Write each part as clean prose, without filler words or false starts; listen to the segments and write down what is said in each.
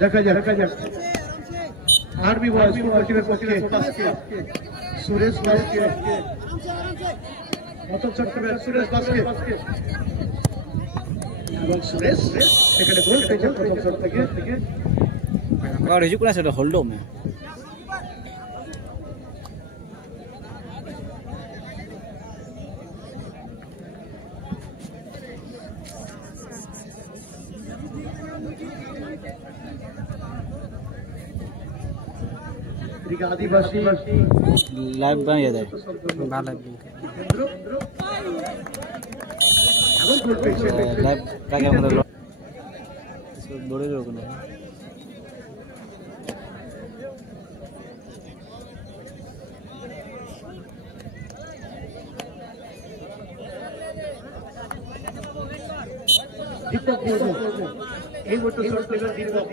দেখা যাক আরবি বয়স টিমের পক্ষে সুরেশ বাসকে প্রথম শট করবে সুরেশ বাসকে এবং সুরেশ এখানে গোল পেয়েছে প্রথম শট থেকে और हिजू कुला सेटा होल्डो में आदिवासी लाइव बन जाता है लाइव का क्या मतलब बड़े लोग ने दीपक এই গোটা শট থেকে দীপক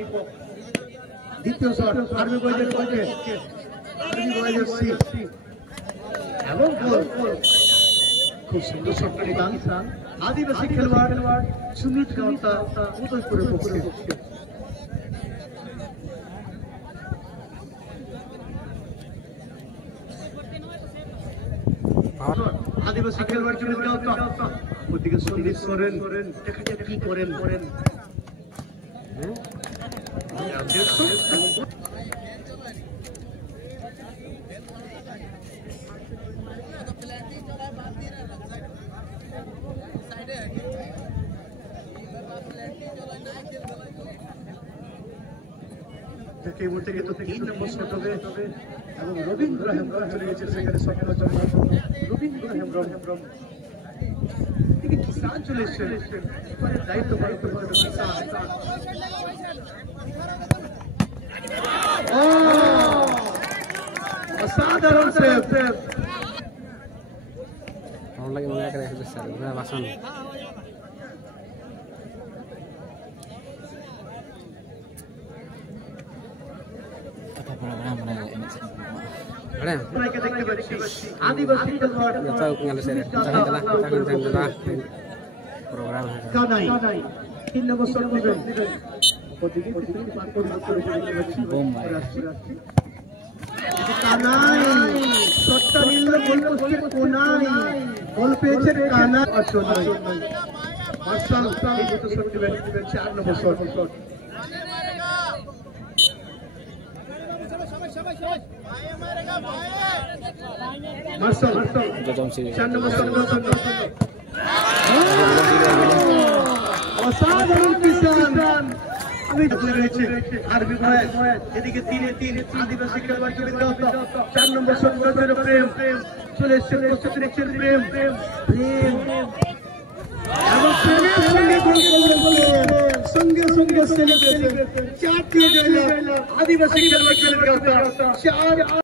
দ্বিতীয় শট আরবি বয়েজের পক্ষে আরবি বয়েজের সি এবং গোল খুব সুন্দর শট নিলাম আদিবাসী খেলোয়াড় সুমিত গাওতা উদয়পুরের পক্ষে আদিবাসী খেলোয়াড় সুমিত গাওতা ওদিকে সন্দীপ করেন দেখা যাক কি করেন এই মুহূর্তে কিন্তু 3 নম্বর শট হবে এবং রবীন্দ্র হেমব্রম চলে গেছে সেখানে সফল জন্য রবীন্দ্র হেমব্রম থেকে কিষান চলে এসেছেন এবারে দায়িত্ব পালন করতে হবে কিষান অসাধারণ সেভ और लगे मजा करे सर मैं भाषण आदिवासी प्रोग्राम है तीन नंबर शॉट নেবেন बम কানাই শটটা নিল গোল পোস্টের কোনায় গোল পেয়েছে কানা অচল মার্শাল এই দুটো শট নেবেন 4 নম্বর শট মার্শাল 4 নম্বর শট অসাধারণ কিষান আমি রয়েছে আরবি বয়েজ এদিকে 3-3 আদিবাসী খেলোয়াড় সুমিত গাওতা 4 নম্বর শট নজরে প্রেম চলে এসেছে প্রস্তুতি নিচ্ছেন প্রেম এবং প্রেমের সঙ্গে গোল সঙ্গে সেলিব্রেশন 4 আদিবাসী খেলোয়াড় সুমিত গাওতা 4